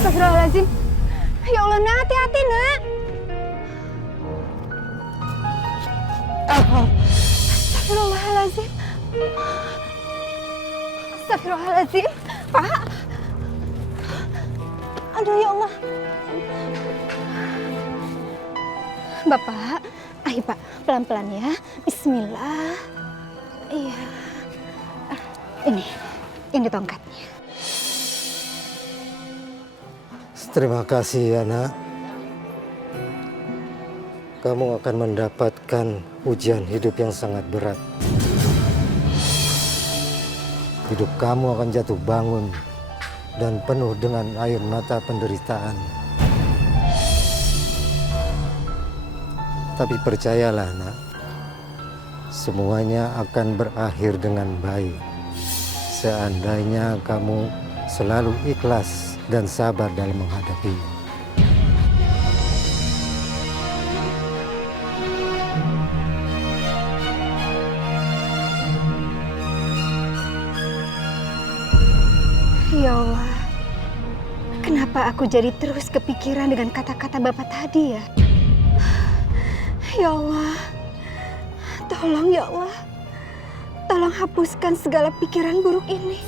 Astagfirullahaladzim. Ya Allah, nak, hati-hati, nak. Astagfirullahaladzim. Astagfirullahaladzim. Pak. Aduh, ya Allah. Bapak, ayo Pak, pelan-pelan ya. Bismillah. Iya. Ini tongkatnya. Terima kasih ya nak. Kamu akan mendapatkan ujian hidup yang sangat berat. Hidup kamu akan jatuh bangun dan penuh dengan air mata penderitaan. Tapi percayalah nak, semuanya akan berakhir dengan baik. Seandainya kamu selalu ikhlas dan sabar dalam menghadapinya. Ya Allah, kenapa aku jadi terus kepikiran dengan kata-kata Bapak tadi ya? Ya Allah, tolong ya Allah, tolong hapuskan segala pikiran buruk ini.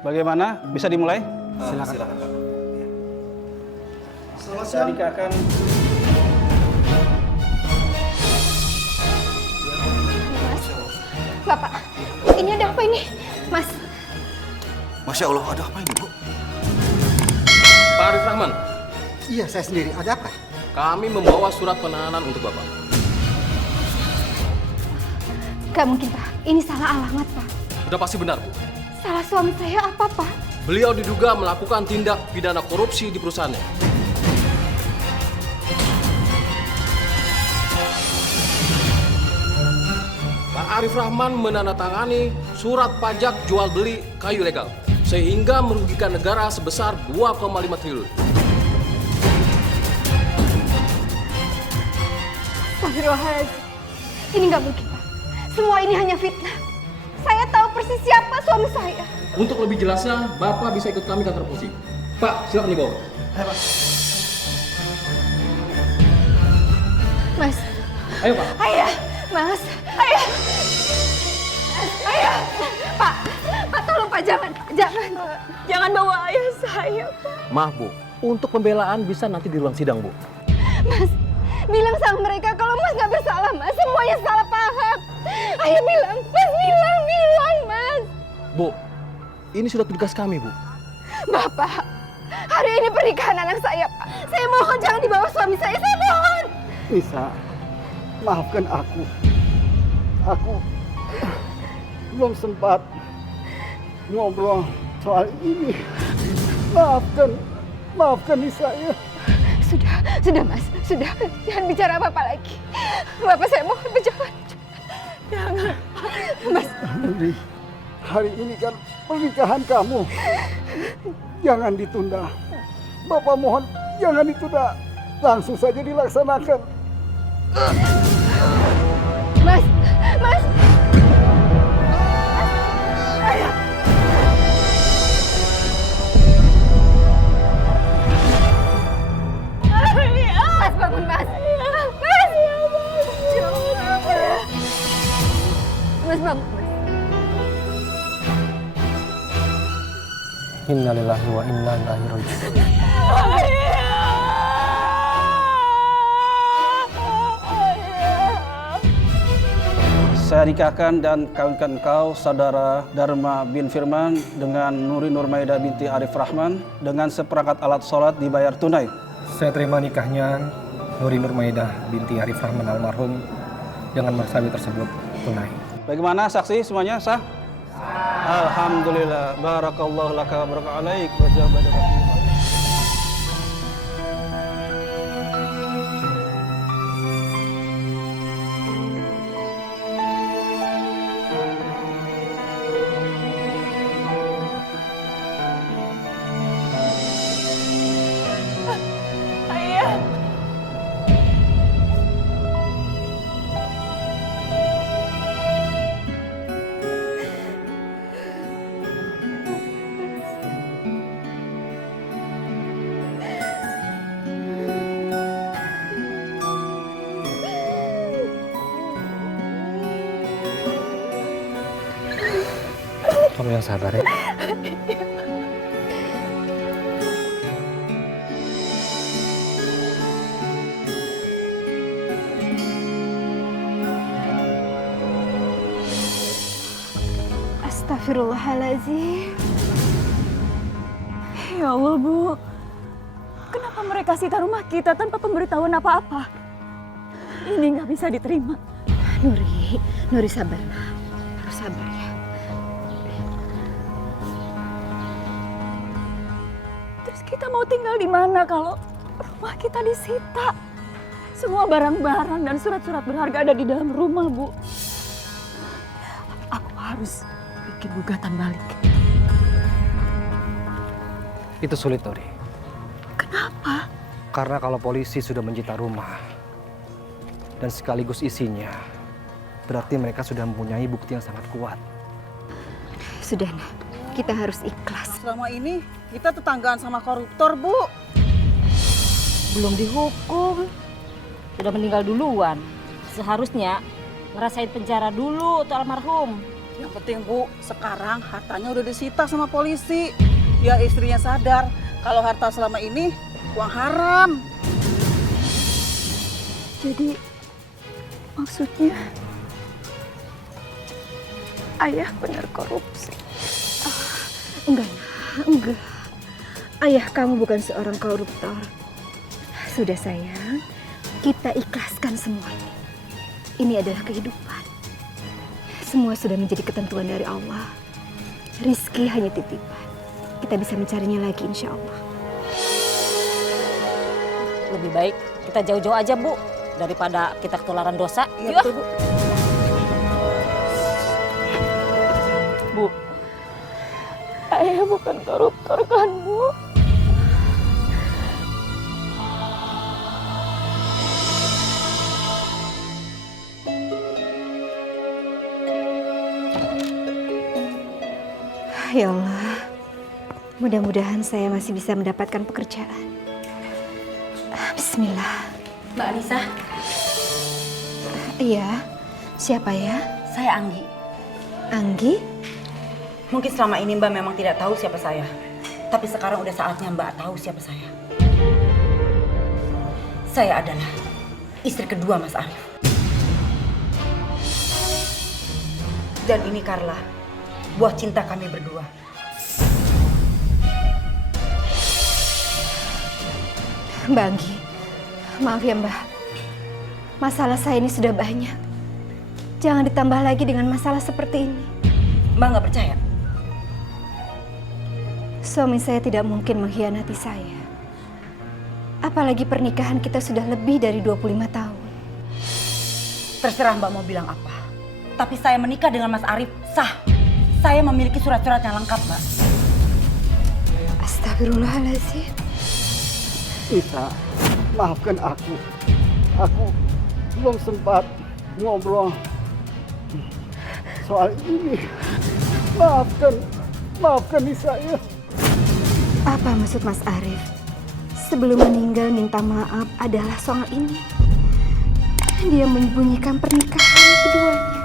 Bagaimana? Bisa dimulai? Silakan. Saya nikahkan. Mas, Bapak, ini ada apa ini? Mas. Masya Allah, ada apa ini, Bu? Pak Arif Rahman, Iya, saya sendiri. Ada apa? kami membawa surat penahanan untuk Bapak. Gak mungkin Pak, ini salah alamat Pak. Sudah pasti benar, Bu. Salah suami saya apa Pak? Beliau diduga melakukan tindak pidana korupsi di perusahaannya. Pak Arif Rahman menandatangani surat pajak jual beli kayu legal sehingga merugikan negara sebesar 2,5 triliun. Astagfirullahaladzim. Ini nggak mungkin Pak. Semua ini hanya fitnah. Saya tahu persis siapa suami saya. Untuk lebih jelasnya, Bapak bisa ikut kami ke kantor polisi. Pak, silakan dibawa. Mas. Ayo, Pak. Ayah. Mas. Ayah. Ayah. Pak. Pak, tolong Pak, jangan. Jangan. Jangan bawa ayah saya, Pak. Maaf, Bu. Untuk pembelaan bisa nanti di ruang sidang, Bu. Mas, bilang sama mereka kalau Mas nggak bersalah, Mas. Semuanya salah paham. Ayah bilang. Mas bilang, Mas. Bu, ini sudah tugas kami, Bu. Bapak, hari ini pernikahan anak saya, Pak. Saya mohon jangan dibawa suami saya mohon. Nisa, maafkan aku. Aku belum sempat ngobrol soal ini. Maafkan Nisa ya. Sudah Mas, sudah. Jangan bicara apa-apa lagi. Bapak saya mohon berjalan. Jangan. Mas. Hari ini kan pernikahan kamu. Jangan ditunda. Bapak mohon jangan ditunda. Langsung saja dilaksanakan. Mas. Ayah. Mas bangun, Mas. Mas bangun, Mas. Innalillahi wa inna ilaihi raji'un. Saya nikahkan dan kawinkan kau, saudara Dharma bin Firman, dengan Nuri Nurmaidah binti Arif Rahman, dengan seperangkat alat sholat dibayar tunai. Saya terima nikahnya Nuri Nurmaidah binti Arif Rahman almarhum dengan mas kawin tersebut tunai. Bagaimana saksi semuanya sah? Alhamdulillah. Barakallahu laka baraka alaik wa jabada. Kamu yang sabar ya. Astagfirullahaladzim. Ya Allah, Bu. Kenapa mereka sita rumah kita tanpa pemberitahuan apa-apa? Ini nggak bisa diterima. Nuri sabarlah. Harus sabar ya. Terus kita mau tinggal di mana kalau rumah kita disita? Semua barang-barang dan surat-surat berharga ada di dalam rumah, Bu. Aku harus bikin gugatan balik. Itu sulit, Nuri. Kenapa? Karena kalau polisi sudah menyita rumah dan sekaligus isinya, berarti mereka sudah mempunyai bukti yang sangat kuat. Sudah, Nak. Kita harus ikhlas. Selama ini kita tetanggaan sama koruptor, Bu. Belum dihukum, sudah meninggal duluan. Seharusnya ngerasain penjara dulu tuh almarhum. Yang penting, Bu, sekarang hartanya udah disita sama polisi. Ya istrinya sadar kalau harta selama ini uang haram. Jadi, maksudnya ayah benar korupsi? Enggak. Ayah kamu bukan seorang koruptor. Sudah sayang, kita ikhlaskan semuanya. Ini adalah kehidupan. Semua sudah menjadi ketentuan dari Allah. Rizki hanya titipan. Kita bisa mencarinya lagi insya Allah. Lebih baik kita jauh-jauh aja, Bu, daripada kita ketularan dosa. Iya, Yuk. betul, Bu. Bu, ayah bukan koruptor kan, Bu? Ya Allah, mudah-mudahan saya masih bisa mendapatkan pekerjaan. Bismillah. Mbak Anissa, Iya, siapa ya? saya Anggi. Anggi? Mungkin selama ini Mbak memang tidak tahu siapa saya. Tapi sekarang udah saatnya Mbak tahu siapa saya. Saya adalah istri kedua Mas Arif. Dan ini Carla, buah cinta kami berdua. Mbak Anggi, maaf ya Mbak. Masalah saya ini sudah banyak. Jangan ditambah lagi dengan masalah seperti ini. Mbak nggak percaya? Suami saya tidak mungkin mengkhianati saya. Apalagi pernikahan kita sudah lebih dari 25 tahun. Terserah Mbak mau bilang apa. Tapi saya menikah dengan Mas Arif sah. Saya memiliki surat-surat yang lengkap, Mbak. Astagfirullahaladzim. Nisa, maafkan aku. Aku belum sempat ngobrol soal ini. Maafkan Nisa ya. Apa maksud Mas Arif? Sebelum meninggal minta maaf adalah soal ini. Dia menyembunyikan pernikahan keduanya.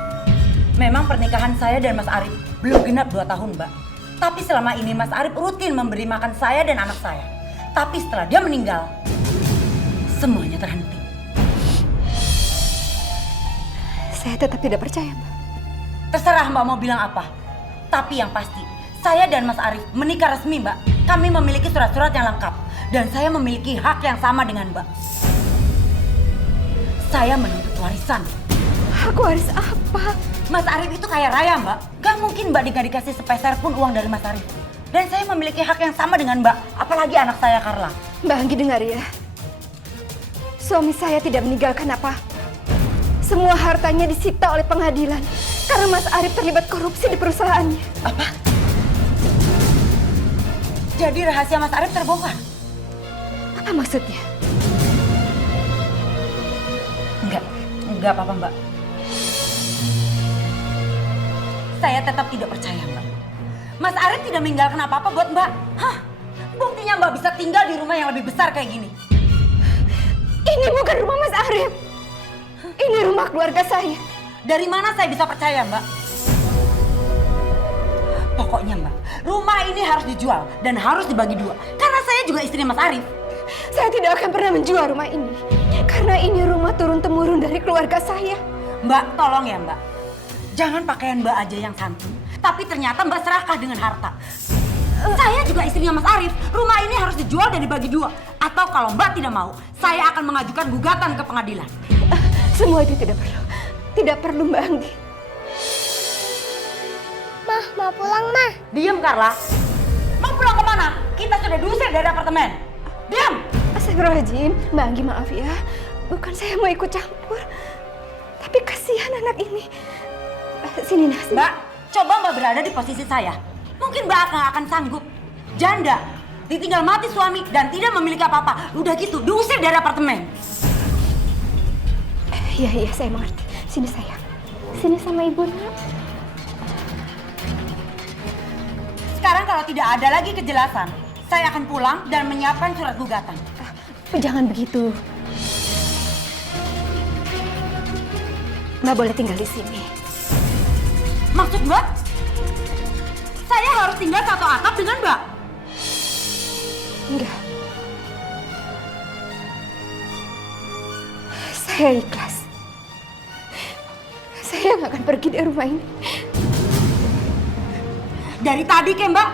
Memang pernikahan saya dan Mas Arif belum genap 2 tahun, Mbak. Tapi selama ini Mas Arif rutin memberi makan saya dan anak saya. Tapi setelah dia meninggal, semuanya terhenti. Saya tetap tidak percaya, Mbak. Terserah Mbak mau bilang apa. Tapi yang pasti, saya dan Mas Arif menikah resmi, Mbak. Kami memiliki surat-surat yang lengkap. Dan saya memiliki hak yang sama dengan Mbak. Saya menuntut warisan. Hak waris apa? Mas Arif itu kaya raya, Mbak. Gak mungkin Mbak dikasih sepeser pun uang dari Mas Arif. Dan saya memiliki hak yang sama dengan Mbak. Apalagi anak saya, Carla. Mbak Anggi dengar ya. Suami saya tidak meninggalkan apa. Semua hartanya disita oleh pengadilan. Karena Mas Arif terlibat korupsi di perusahaannya. Apa? Jadi rahasia Mas Arif terbongkar? Apa maksudnya? Enggak apa-apa, Mbak. Saya tetap tidak percaya, Mbak. Mas Arif tidak meninggalkan apa-apa buat Mbak. Hah? Buktinya Mbak bisa tinggal di rumah yang lebih besar kayak gini. Ini bukan rumah Mas Arif. Ini rumah keluarga saya. Dari mana saya bisa percaya, Mbak? Pokoknya Mbak, rumah ini harus dijual dan harus dibagi dua. Karena saya juga istrinya Mas Arif. Saya tidak akan pernah menjual rumah ini. Karena ini rumah turun-temurun dari keluarga saya. Mbak, tolong ya Mbak. Jangan pakaian Mbak aja yang santun. Tapi ternyata Mbak serakah dengan harta. Saya juga istrinya Mas Arif. Rumah ini harus dijual dan dibagi dua. Atau kalau Mbak tidak mau, saya akan mengajukan gugatan ke pengadilan. Semua itu tidak perlu. Tidak perlu Mbak Anggi. Mah, mau pulang, Mah. Diam, Carla. Mau pulang kemana? Kita sudah diusir dari apartemen. Diam! Astagfirullahaladzim, Mbak Anggi maaf ya. Bukan saya mau ikut campur. Tapi kasihan anak ini. Sini Nasi. Mbak, coba Mbak berada di posisi saya. Mungkin Mbak akan sanggup. Janda, ditinggal mati suami dan tidak memiliki apa-apa. Udah gitu, diusir dari apartemen. Iya, saya mengerti. Sini sayang. Sini sama ibu nak. Sekarang kalau tidak ada lagi kejelasan, saya akan pulang dan menyiapkan surat gugatan. Jangan begitu. Mbak boleh tinggal di sini. Maksud Mbak? Saya harus tinggal satu atap dengan Mbak? Enggak. Saya ikhlas. Saya nggak akan pergi dari rumah ini. Dari tadi ke Mbak,